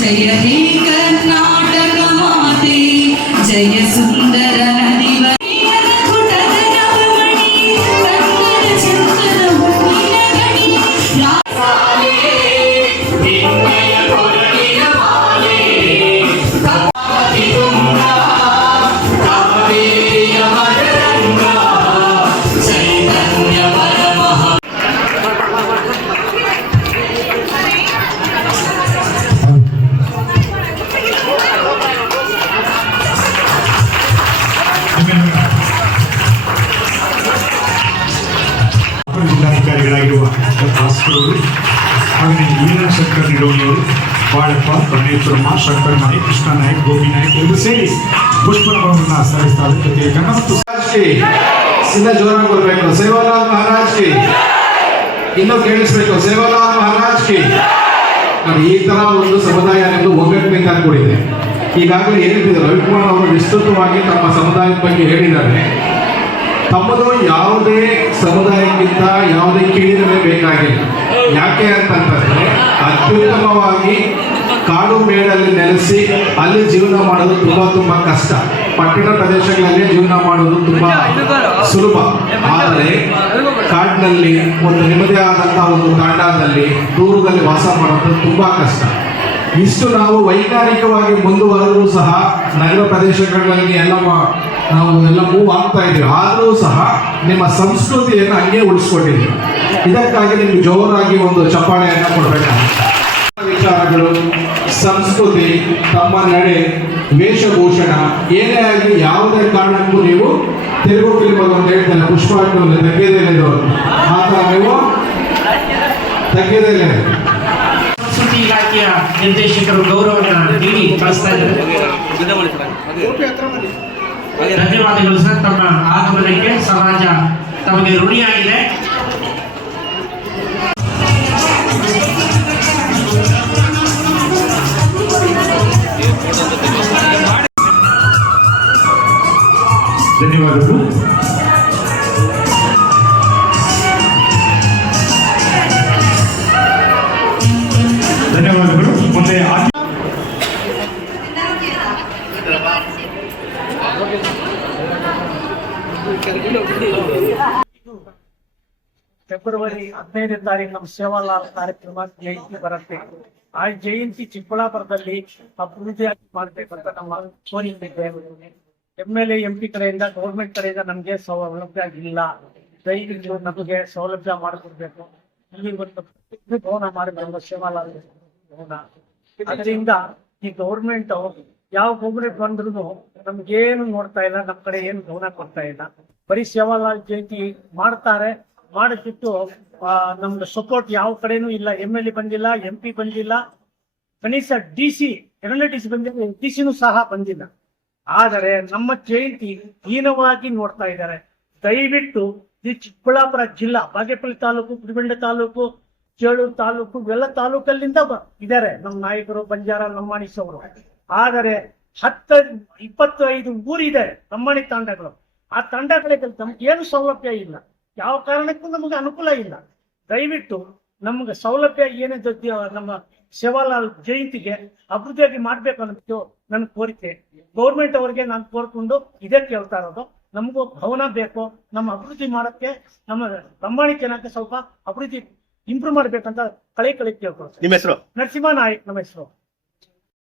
जय हे कर्नाटक माते जय सुंदर ಜಿಲ್ಲಾಧಿಕಾರಿಗಳಾಗಿರುವ ಭಾಸ್ಕರವರು ಹಾಗೆಯೇ ಈರಣ್ಣ ಶಂಕರ್ ನಿಡೋಣಿಯವರು ಬಾಳಪ್ಪ ಪರಮೇಶ್ವರಮ್ಮ ಶಂಕರ್ ನಾಯ್ಕ್ ಕೃಷ್ಣ ನಾಯ್ಕ್ ಗೋಪಿ ನಾಯ್ಕ್ ಎಲ್ಲರೂ ಸೇರಿ ಪುಷ್ಪನಗಳನ್ನು ಸಲ್ಲಿಸ್ತಾರೆ. ಜೊತೆಗೆ ಕನ್ನಡ ಮತ್ತು ಜೋರಾಗಿ ಬರಬೇಕು. ಸೇವಾಲಾಲ್ ಮಹಾರಾಜ್ ಕಿ ಇನ್ನೂ ಕೇಳಿಸ್ಬೇಕು. ಸೇವಾಲಾಲ್ ಮಹಾರಾಜ್ ಕಿ. ಈ ತರ ಒಂದು ಸಮುದಾಯ ಅನ್ನೋದು ಒಗ್ಗಟ್ಟಿನಿಂದ ಕೂಡಿದೆ. ಈಗಾಗಲೇ ಹೇಳಿದ್ರು ರವಿಕುಮಾರ್ ಅವರು ವಿಸ್ತೃತವಾಗಿ ತಮ್ಮ ಸಮುದಾಯದ ಬಗ್ಗೆ ಹೇಳಿದ್ದಾರೆ. ತಮ್ಮದು ಯಾವುದೇ ಸಮುದಾಯಕ್ಕಿಂತ ಯಾವುದೇ ಕೀಳಿರಲೇ ಬೇಕಾಗಿಲ್ಲ. ಯಾಕೆ ಅಂತಂತಂದ್ರೆ ಅತ್ಯುತ್ತಮವಾಗಿ ಕಾಡು ಮೇಡಲ್ಲಿ ನೆಲೆಸಿ ಅಲ್ಲಿ ಜೀವನ ಮಾಡೋದು ತುಂಬಾ ಕಷ್ಟ. ಪಟ್ಟಣ ಪ್ರದೇಶಗಳಲ್ಲಿ ಜೀವನ ಮಾಡೋದು ತುಂಬಾ ಸುಲಭ. ಆದರೆ ಕಾಡಿನಲ್ಲಿ ಒಂದು ನಿಮ್ಮದೇ ಆದಂತಹ ಒಂದು ತಾಂಡದಲ್ಲಿ ದೂರದಲ್ಲಿ ವಾಸ ಮಾಡೋದು ತುಂಬಾ ಕಷ್ಟ. ಇಷ್ಟು ನಾವು ವೈಜ್ಞಾನಿಕವಾಗಿ ಮುಂದುವರೆದರೂ ಸಹ ನಗರ ಪ್ರದೇಶಗಳಲ್ಲಿ ನಾವು ಮೂವ್ ಆಗ್ತಾ ಇದ್ದೀವಿ. ಆದರೂ ಸಹ ನಿಮ್ಮ ಸಂಸ್ಕೃತಿಯನ್ನು ಹಂಗೆ ಉಳಿಸ್ಕೊಂಡಿದ್ದೀವಿ. ಇದಕ್ಕಾಗಿ ನಿಮ್ಗೆ ಜೋರಾಗಿ ಒಂದು ಚಪ್ಪಾಳೆಯನ್ನು ಕೊಡಬೇಕಾಗುತ್ತೆ. ವಿಚಾರಗಳು, ಸಂಸ್ಕೃತಿ, ತಮ್ಮ ನಡೆ, ವೇಷಭೂಷಣ ಏನೇ ಆಗಲಿ ಯಾವುದೇ ಕಾರಣಕ್ಕೂ ನೀವು ತೆಲುಗು ಫಿಲ್ಮ್ ಅಂತ ಹೇಳ್ತಾರೆ ಪುಷ್ಪಾಟಲ್ಲಿ ತಗ್ಗೇದೇನೆ ಆ ಥರ ನೀವು ತಗ್ಗೇದೇನೆ ಸಂಸ್ಕೃತಿ ಇಲಾಖೆಯ ನಿರ್ದೇಶಕರು ಗೌರವವನ್ನು ನೀಡಿ ಕಳಿಸ್ತಾ ಇದ್ದಾರೆ. ಧನ್ಯವಾದಗಳು ಸರ್. ತಮ್ಮ ಆಗಮನಕ್ಕೆ ಸಮಾಜ ತಮಗೆ ಋಣಿಯಾಗಿದೆ. ಧನ್ಯವಾದಗಳು. ಧನ್ಯವಾದಗಳು. ಮುಂದೆ ಫೆಬ್ರವರಿ 15ನೇ ತಾರೀಕು ನಮ್ಮ ಸೇವಾಲಾಲ್ ಕಾರ್ಯಕ್ರಮ ಜಯಂತಿ ಬರುತ್ತೆ. ಆ ಜಯಂತಿ ಚಿಕ್ಕಬಳ್ಳಾಪುರದಲ್ಲಿ ಅಭಿವೃದ್ಧಿ ಮಾಡ್ಬೇಕಂತ ನಮ್ಮ ಕೋರಿಕೆ. MLA MP ಕಡೆಯಿಂದ ಗೌರ್ಮೆಂಟ್ ಕಡೆಯಿಂದ ನಮ್ಗೆ ಸೌಲಭ್ಯ ಇಲ್ಲ. ದಯವಿಟ್ಟು ನಮಗೆ ಸೌಲಭ್ಯ ಮಾಡಿಕೊಡ್ಬೇಕು. ಇಲ್ಲಿ ಒಂದು ಭವನ ಮಾಡಬೇಕು ಸೇವಾಲಾಲ್ ಭವನ. ಅದರಿಂದ ಈ ಗೌರ್ಮೆಂಟ್ ಯಾವ ಗೌರ್ಮೆಂಟ್ ಬಂದ್ರು ನಮ್ಗೇನು ನೋಡ್ತಾ ಇಲ್ಲ, ನಮ್ ಕಡೆ ಏನು ಗಮನ ಕೊಡ್ತಾ ಇಲ್ಲ. ಬರೀ ಸೇವಾಲಾಲ್ ಜಯಂತಿ ಮಾಡ್ತಾರೆ, ಮಾಡಿಬಿಟ್ಟು ನಮ್ದು ಸಪೋರ್ಟ್ ಯಾವ ಕಡೆನೂ ಇಲ್ಲ. MLA ಬಂದಿಲ್ಲ, MP ಬಂದಿಲ್ಲ, ಕನಿಷ್ಠ DC ಎರಡನೇ DC ಬಂದಿಲ್ಲ, DCನೂ ಸಹ ಬಂದಿಲ್ಲ. ಆದರೆ ನಮ್ಮ ಜಯಂತಿ ಹೀನವಾಗಿ ನೋಡ್ತಾ ಇದ್ದಾರೆ. ದಯವಿಟ್ಟು ಈ ಚಿಕ್ಕಬಳ್ಳಾಪುರ ಜಿಲ್ಲಾ, ಬಾಗೇಪಲ್ಲಿ ತಾಲೂಕು, ಗುಡಿಬಂಡೆ ತಾಲೂಕು, ಚೇಳೂರು ತಾಲೂಕು ಇವೆಲ್ಲ ತಾಲೂಕಲ್ಲಿಂದ ಇದ್ದಾರೆ ನಮ್ಮ ನಾಯಕರು, ಬಂಜಾರ, ಲಂಬಾಣಿಸ್ ಅವರು. ಆದರೆ 10-25 ಊರಿದೆ ಲಂಬಾಣಿ ತಾಂಡಗಳು. ಆ ತಾಂಡಗಳಿಗೆ ನಮ್ಗೆ ಏನು ಸೌಲಭ್ಯ ಇಲ್ಲ, ಯಾವ ಕಾರಣಕ್ಕೂ ನಮಗೆ ಅನುಕೂಲ ಇಲ್ಲ. ದಯವಿಟ್ಟು ನಮ್ಗೆ ಸೌಲಭ್ಯ ಏನಿದೆ ನಮ್ಮ ಸೇವಾಲಾಲ್ ಜಯಂತಿಗೆ ಅಭಿವೃದ್ಧಿಯಾಗಿ ಮಾಡ್ಬೇಕು ಅನ್ನೋದು ನನ್ನ ಕೋರಿಕೆ. ಗೌರ್ಮೆಂಟ್ ಅವರಿಗೆ ನಾನು ಕೋರ್ಕೊಂಡು ಇದೇ ಕೇಳ್ತಾ ಇರೋದು. ನಮಗೂ ಭವನ ಬೇಕು, ನಮ್ಮ ಅಭಿವೃದ್ಧಿ ಮಾಡೋಕ್ಕೆ, ನಮ್ಮ ಲಂಬಾಣಿ ಜನಕ್ಕೆ ಸ್ವಲ್ಪ ಅಭಿವೃದ್ಧಿ ಇಂಪ್ರೂವ್ ಮಾಡ್ಬೇಕಂತ ಕಳೆ ಕೇಳ್ಕೊಳ್ತೀನಿ. ನಿಮ್ಮ ಹೆಸರು? ನರಸಿಂಹ ನಾಯ್ಕ್ ನಮ್ಮ ಹೆಸರು.